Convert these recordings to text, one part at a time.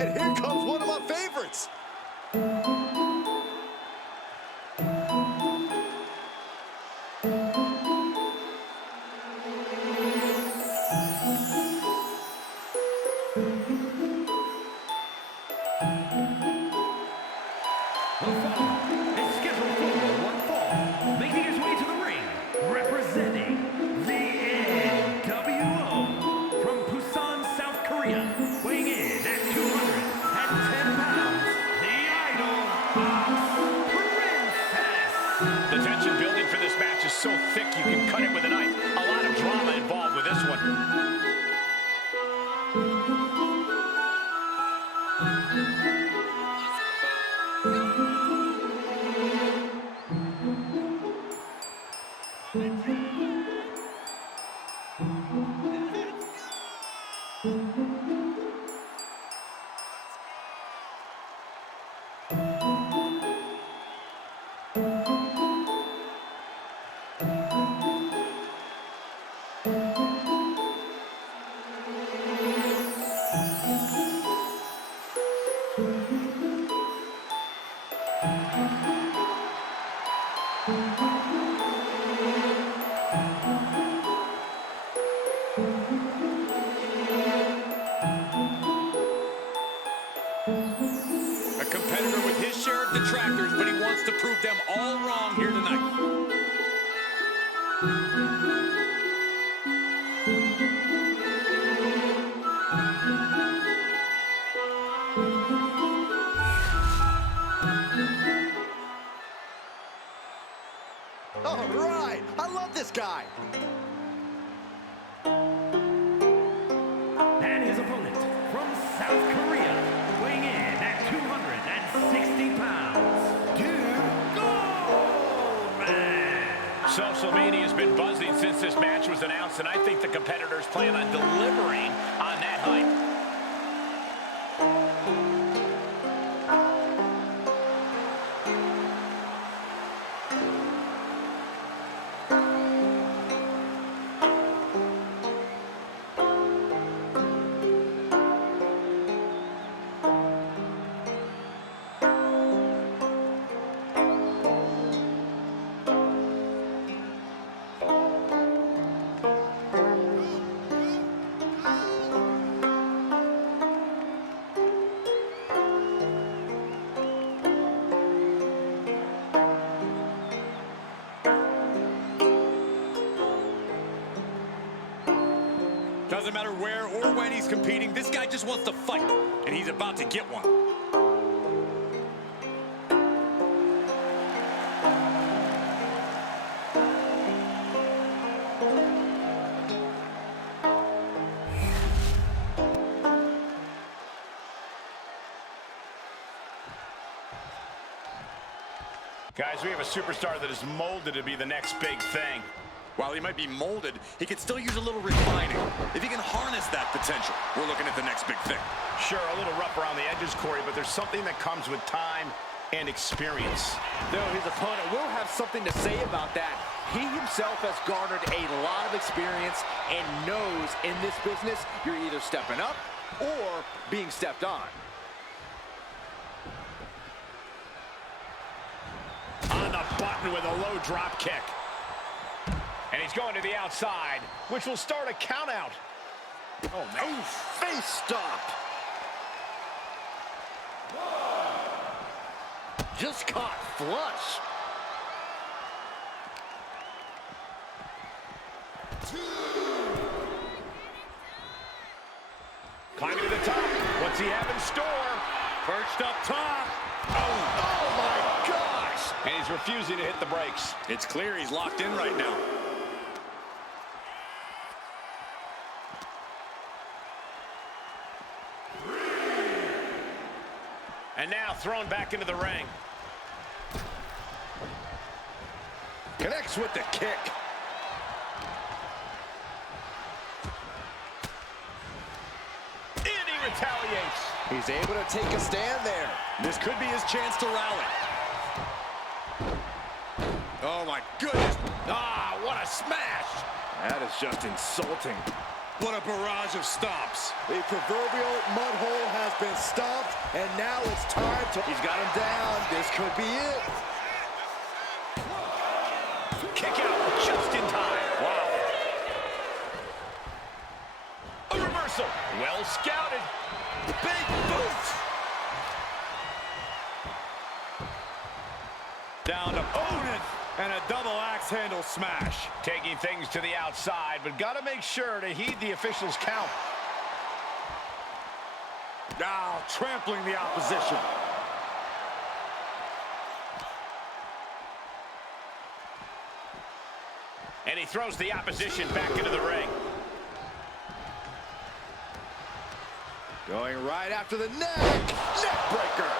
And here comes one of my favorites. The tension building for this match is so thick you can cut it with a knife. A lot of drama involved with this one. A competitor with his share of detractors, but he wants to prove them all wrong here tonight. All right, I love this guy. And his opponent from South Korea, weighing in at 260 pounds, Goldman. Social media has been buzzing since this match was announced, and I think the competitors plan on delivering on that hype. Doesn't matter where or when he's competing, this guy just wants to fight, and he's about to get one. Guys, we have a superstar that is molded to be the next big thing. While he might be molded, he could still use a little refining. If he can harness that potential, we're looking at the next big thing. Sure, a little rough around the edges, Corey, but there's something that comes with time and experience. Though his opponent will have something to say about that. He himself has garnered a lot of experience and knows in this business you're either stepping up or being stepped on. On the button with a low drop kick. And he's going to the outside, which will start a count out. Oh, man. Face stop. Just caught flush. Climbing to the top. What's he have in store? Perched up top. Oh my gosh! And he's refusing to hit the brakes. It's clear he's locked in right now. And now thrown back into the ring. Connects with the kick. And he retaliates. He's able to take a stand there. This could be his chance to rally. Oh, my goodness. Ah, what a smash. That is just insulting. What a barrage of stomps. The proverbial mud hole has been stomped, and now it's time to... He's got him down. This could be it. Kick out just in time. Wow. A reversal. Well scouted. Big boot. Down to opponent. And a double axe handle smash. Taking things to the outside, but got to make sure to heed the officials' count. Now trampling the opposition. And he throws the opposition back into the ring. Going right after the neck. Neck breaker.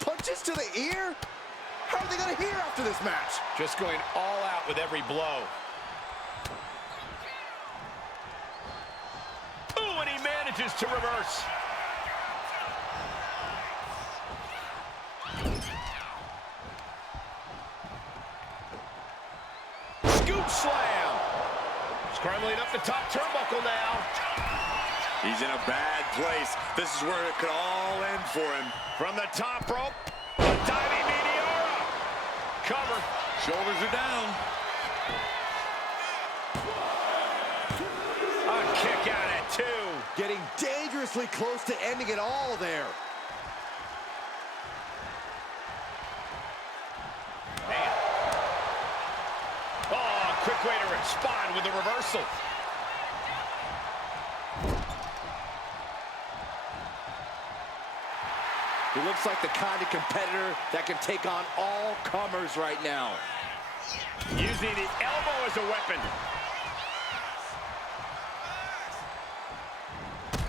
Punches to the ear? How are they going to hear after this match? Just going all out with every blow. Ooh, and he manages to reverse. Scoop slam. Scrambling up the top turnbuckle now. He's in a bad place. This is where it could all end for him. From the top rope, a diving meteora. Cover. Shoulders are down. A kick out at 2. Getting dangerously close to ending it all there. Man. Oh, quick way to respond with the reversal. He looks like the kind of competitor that can take on all comers right now. Using the elbow as a weapon.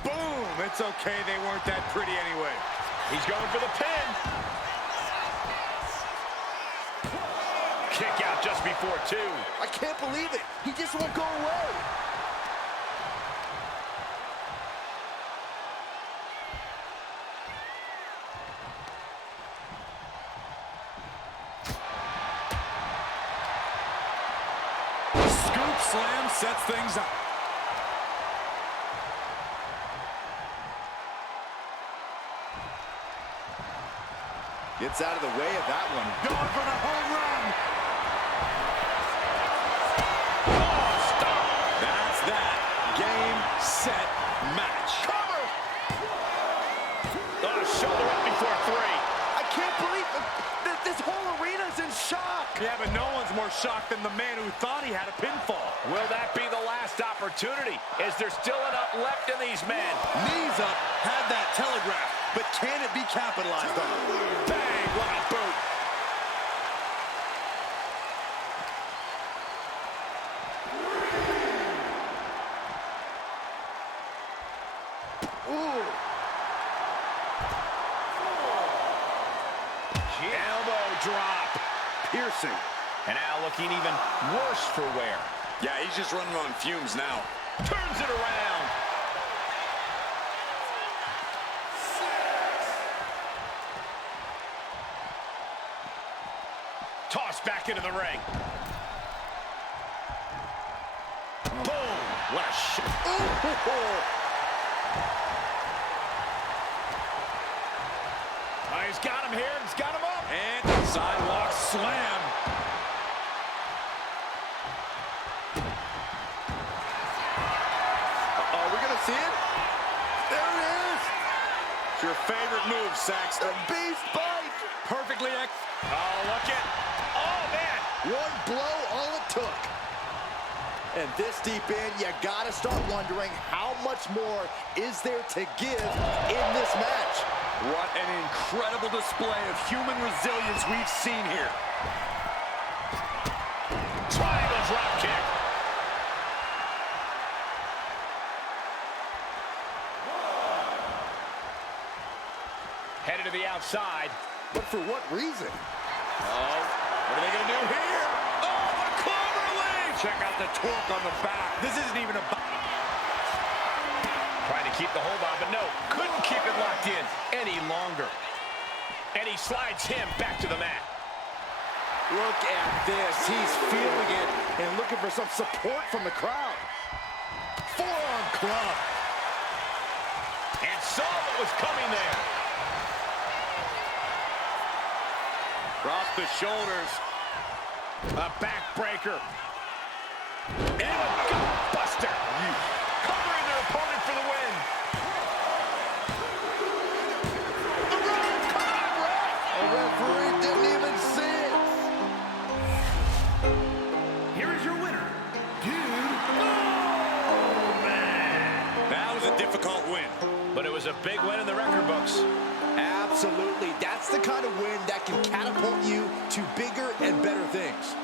Boom! It's okay, they weren't that pretty anyway. He's going for the pin. Kick out just before 2. I can't believe it. He just won't go away. Scoop slam sets things up. Gets out of the way of that one. Going for the home run. Oh, stop. That's that. Game, set, match. Cover. Oh, shoulder up before 3. I can't believe this whole arena's in shock. Yeah, but no one's more shocked than the man who thought he had a pinfall. Will that be the last opportunity? Is there still enough left in these men? Knees up, had that telegraph, but can it be capitalized on? Bang, what a boot. Ooh. Elbow drop. Piercing. And now looking even worse for wear. Yeah, he's just running on fumes now. Turns it around. Tossed back into the ring. Boom! What a shot. He's got him here. He's got him up. And sidewalk slam. Are we going to see it? There it is. It's your favorite move, Saxton. The beast bite. Perfectly Oh, look at. Oh, man. One blow, all it took. And this deep in, you gotta start wondering how much more is there to give in this match. What an incredible display of human resilience we've seen here. Triangle drop kick. Headed to the outside. But for what reason? Oh, what are they going to do here? Oh, the cloverleaf! Check out the torque on the back. This isn't even a... Trying to keep the hold on, but no, couldn't keep it locked in any longer. And he slides him back to the mat. Look at this. He's feeling it and looking for some support from the crowd. Forearm club. And saw what was coming there. Across the shoulders. A backbreaker. And a gut buster. Covering their opponent for the win. The rope. Come on, ref. The referee didn't even see it. Here is your winner, Dude Bowman. That was a difficult win. But it was a big win in the record books. Absolutely. That's the kind of win that can catapult you to bigger and better things.